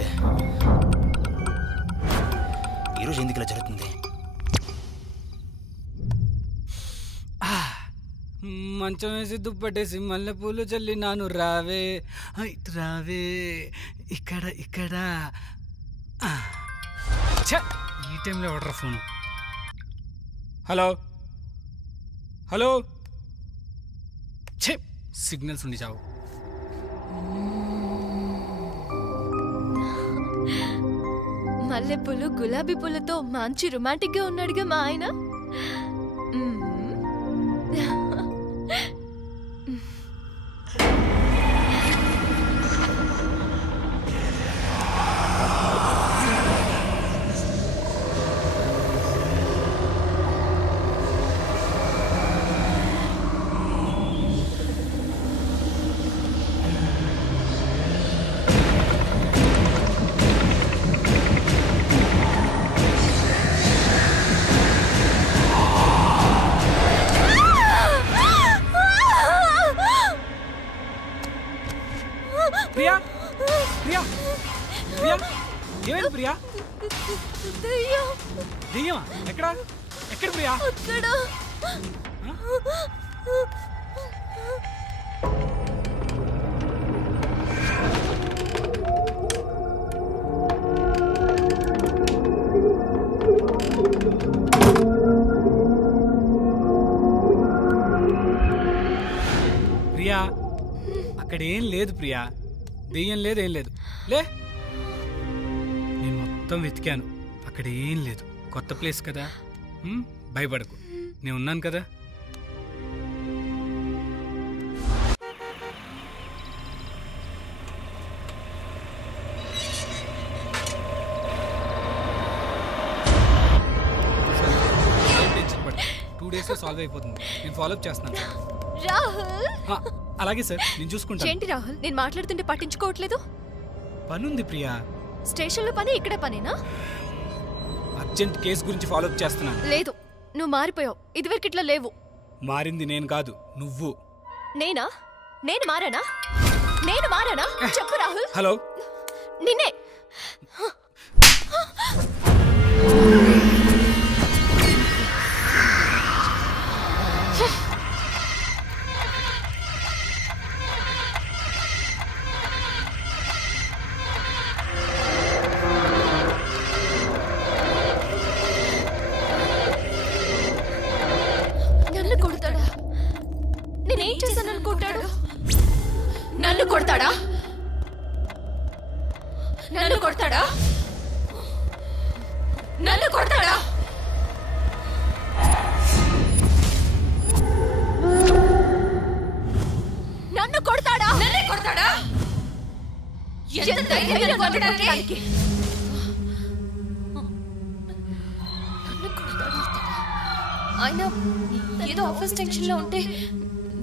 అనిపిస్తుంది. ఈరోజు ఎందుకు ఇలా జరుగుతుంది? మంచం వేసి దుప్పటేసి మల్లెపూలు చల్లి నాను రావే రావే ఇక్కడ ఇక్కడ. ఈ టైంలో ఎవడరా ఫోను? Hello hello. ఛే, సిగ్నల్స్ ఉండి చావు. మల్లెపూలు గులాబీ పూలతో మంచి రొమాంటిక్ గా ఉన్నాడుగా మా ఆయన. ప్రియా ప్రియా ప్రియా, ఏమైంది ప్రియా? దెయ్యమా? ఎక్కడ ఎక్కడ ప్రియా? ప్రియా, అక్కడేం లేదు ప్రియా, దెయ్యం లేదు, ఏం లేదు. లే, నేను మొత్తం వెతికాను, అక్కడ ఏం లేదు. కొత్త ప్లేస్ కదా, భయపడకు, నేను ఉన్నాను కదా. టెన్షన్ పడ, 2 days సాల్వ్ అయిపోతుంది. నేను ఫాలోఅప్ చేస్తున్నాను. రాహుల్, అలాగే సార్, నేను చూసుకుంటాను. ఏంటి రాహుల్, నేను మాట్లాడుతుంటే పట్టించుకోవట్లేదు? పనుంది ప్రియా. స్టేషన్లో పని, ఇక్కడ పనేనా? అర్జెంట్ కేసు గురించి ఫాలోఅప్ చేస్తున్నాను. లేదు, నువ్వు మారిపోయావు. ఇదివరకు ఇట్లా లేవు. మారింది నేను కాదు, నువ్వు. నేనా? నేను మారానా? నేను మారానా? చెప్పు రాహుల్. హలో, నిన్నే. నన్ను కొడతాడా? నేనేం చేశాను అనుకుంటాడు? నన్ను కొడతాడా? నన్ను కొడతాడా? నన్ను కొడతాడా? నన్ను కొడతాడా? నన్నే కొడతాడా? ఎంత ధైర్యం నన్ను కొట్టడానికి? నన్ను కొడతాడా? ఆయన ఏదో ఆఫీస్ టెన్షన్ లో ఉంటే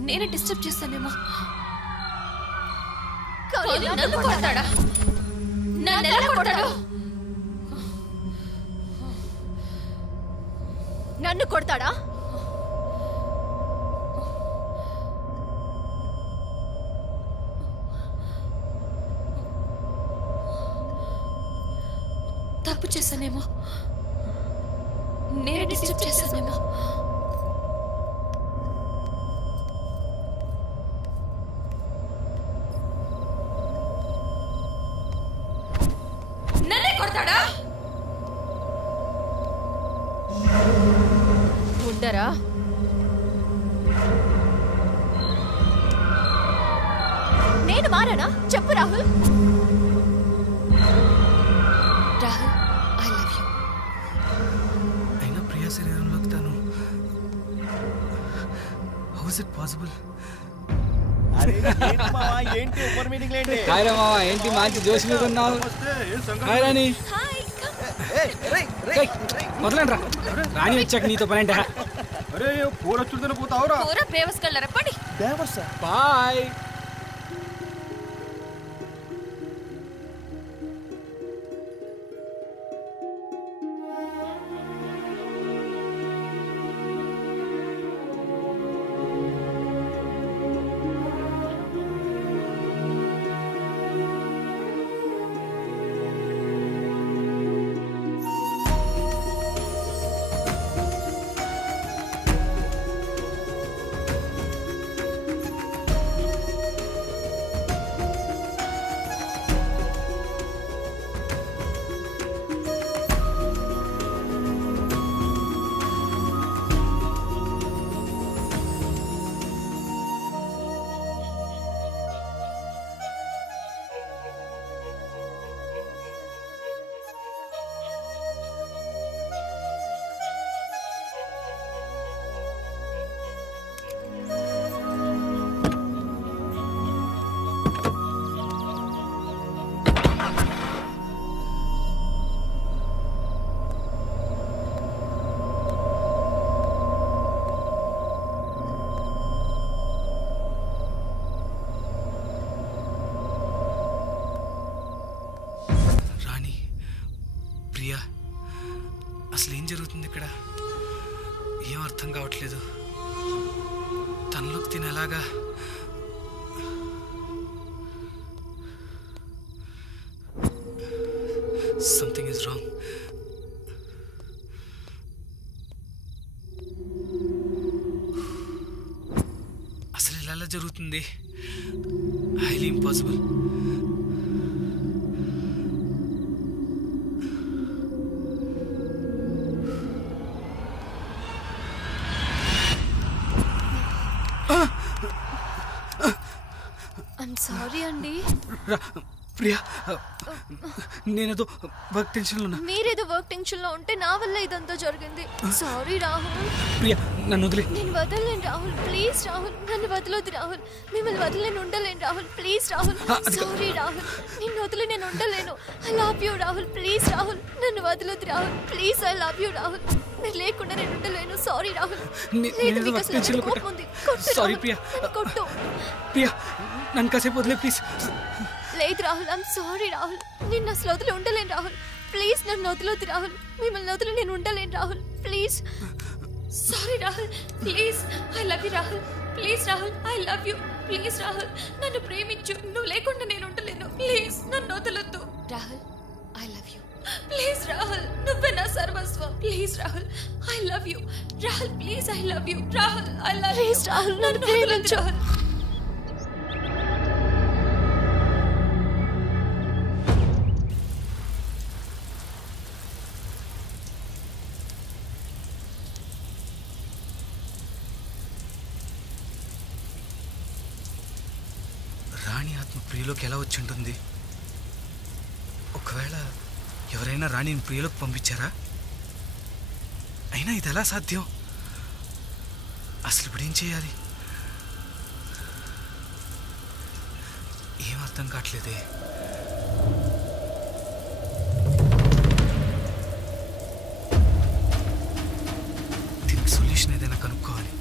నేనే డిస్టర్బ్ చేస్తానేమో. నన్ను కొడతాడా? నన్ను ఎలా కొడతాడు? నన్ను కొడతాడా? తప్పు చేశానేమో, నేనే డిస్టర్బ్ చేశానేమో. నన్నే కొడతాడా? ఉండరా? నేను మారానా? చెప్పు Rahul. Rahul, I love you. అయినా ప్రియా శరీరంలోకి తను, హౌ ఇస్ ఇట్ పాసిబుల్? ఏంటి మంచి జోష్ మీద ఉన్నావు? మొదలండి రా, రాణి వచ్చాక నీతో పని అంటే. అరే పూర చుడుతున్న పోతావురా? పూర బేవస్కల్లరా పడి. బాయ్. జరుగుతుంది ఇక్కడ? ఏం అర్థం కావట్లేదు. తనలోకి తినేలాగా సంథింగ్ ఇస్ రాంగ్. అసలు ఇలా జరుగుతుంది? Highly impossible. ఐమ్ సారీ అండి. ప్రియా, నేనేదో వర్క్ టెన్షన్లో ఉన్నా. మీరేదో వర్క్ టెన్షన్లో ఉంటే నా వల్ల ఇదంతా జరిగింది. సారీ రాహుల్. ప్రియా, నన్ను వదిలే. నేను వదలలేను రాహుల్. ప్లీజ్ రాహుల్, నన్ను వదలొద్దు రాహుల్. మిమ్మల్ని వదిలేను ఉండలేను రాహుల్. ప్లీజ్ రాహుల్. సారీ రాహుల్, నిన్ను వదిలి నేను ఉండలేను. I love you Rahul. Please Rahul, నన్ను వదలొద్దు Rahul. Please, I love you Rahul. మీరు లేకుండా నేను ఉండలేను. సారీ రాహుల్. లేదు, మీకు అసలు ఎంత కోపం ఉంది. కొట్టు సారీ రాహుల్. ప్రియా. కొట్టు. ప్రియా, నన్ను కాసేపు వదిలే ప్లీజ్. లేదు రాహుల్, ఐమ్ సారీ రాహుల్. నిన్ను అసలు వదిలి ఉండలేను రాహుల్. ప్లీజ్, నన్ను వదలొద్దు రాహుల్. మిమ్మల్ని వదిలి నేను ఉండలేను Rahul. Please. Sorry Rahul. Please, I love you Rahul. Please Rahul, I love you. Please Rahul, నన్ను ప్రేమించు. నువ్వు లేకుండా నేను ఉండలేను. ప్లీజ్, నన్ను వదలొద్దు Rahul. I love you. Please Rahul, నువ్వే నా సర్వస్వం. Please Rahul, I love you. Rahul, please, I love you. Rahul, I love you. Please Rahul, నన్ను ప్రేమించు రాహుల్. రాణి ఆత్మ ప్రియలోకి ఎలా వచ్చి ఉంటుంది? ఒకవేళ ఎవరైనా రాణిని ప్రియలోకి పంపించారా? అయినా ఇది ఎలా సాధ్యం? అసలు ఇప్పుడు ఏం చేయాలి? ఏం అర్థం కావట్లేదే. దీనికి సొల్యూషన్ ఏదైనా కనుక్కోవాలి.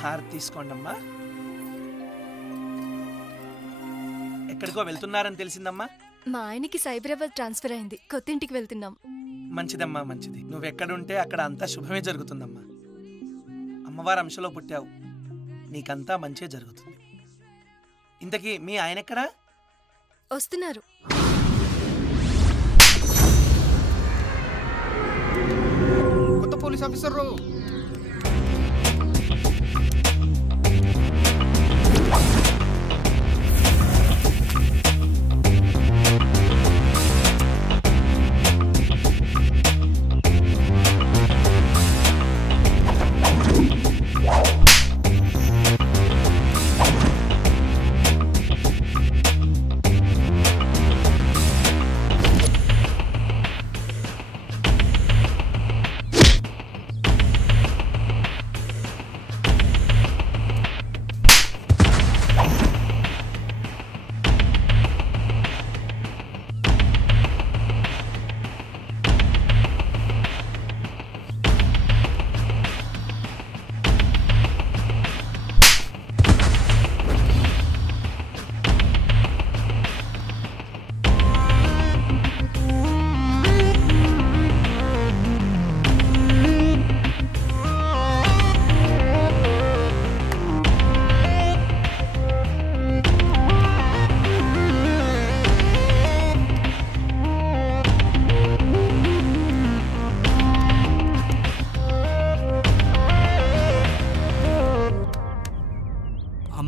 హారతి తీసుకోండి అమ్మా. ఎక్కడికో వెళ్తున్నారని తెలిసిందమ్మా. మా ఆయనకి సైబరాబాద్ ట్రాన్స్ఫర్ అయింది. కొత్త ఇంటికి వెళ్తున్నాం. మంచిదమ్మా, మంచిది. నువ్వెక్కడుంటే అక్కడ అంతా శుభమే జరుగుతుందమ్మా. అమ్మవారి అంశలో పుట్టావు, నీకంతా మంచే జరుగుతుంది. ఇంతకీ మీ ఆయన ఎక్కడా? వస్తున్నారు. కొత్త పోలీస్ ఆఫీసర్.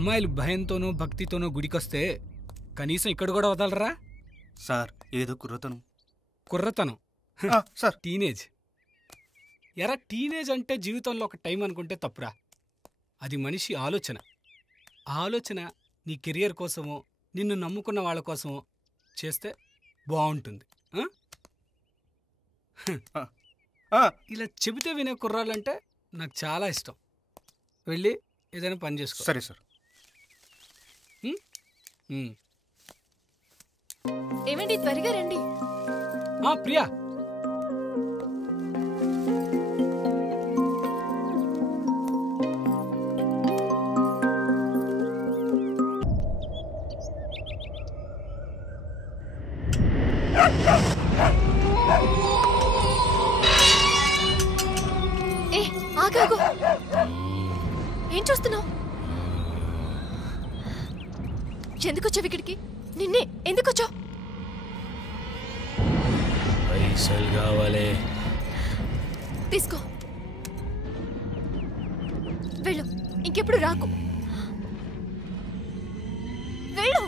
అమ్మాయిలు భయంతోనో భక్తితోనో గుడికొస్తే కనీసం ఇక్కడ కూడా వదలరా? సార్ ఏదో కుర్రతనం, సార్ టీనేజ్. ఎరా, టీనేజ్ అంటే జీవితంలో ఒక టైం అనుకుంటే తప్పురా. అది మనిషి ఆలోచన నీ కెరియర్ కోసమో నిన్ను నమ్ముకున్న వాళ్ళ కోసమో చేస్తే బాగుంటుంది. ఇలా చెబితే వినే కుర్రాళ్ళంటే నాకు చాలా ఇష్టం. వెళ్ళి ఏదైనా పని చేసుకో. సరే సార్. ఏమండి, త్వరగా రండి. ప్రియా, ఆగాగు. ఏం చూస్తున్నావు? ఎందుకొచ్చావు ఇక్కడికి? నిన్నే ఎందుకొచ్చావు? పైసలు కావాలి. తీసుకో, వెళ్ళు. ఇంకెప్పుడు రాకు. వెళ్ళు.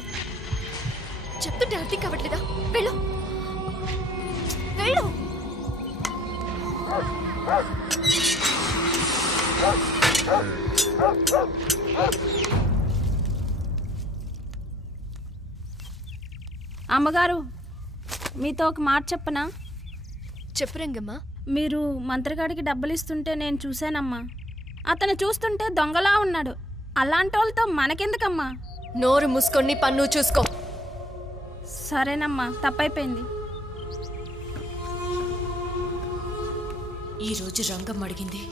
చెప్తుంటే అర్థం కావట్లేదా? వెళ్ళు, వెళ్ళు. అమ్మగారు, మీతో ఒక మాట చెప్పనా? చెప్పు రంగమ్మా. మీరు మంత్రగాడికి డబ్బులు ఇస్తుంటే నేను చూశానమ్మా. అతను చూస్తుంటే దొంగలా ఉన్నాడు. అలాంటి వాళ్ళతో మనకెందుకమ్మా? నోరు మూసుకొని పన్ను చూసుకో. సరేనమ్మా, తప్పైపోయింది. ఈరోజు రంగం అడిగింది,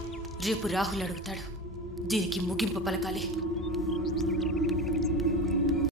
రేపు రాహుల్ అడుగుతాడు. దీనికి ముగింపు పలకాలి.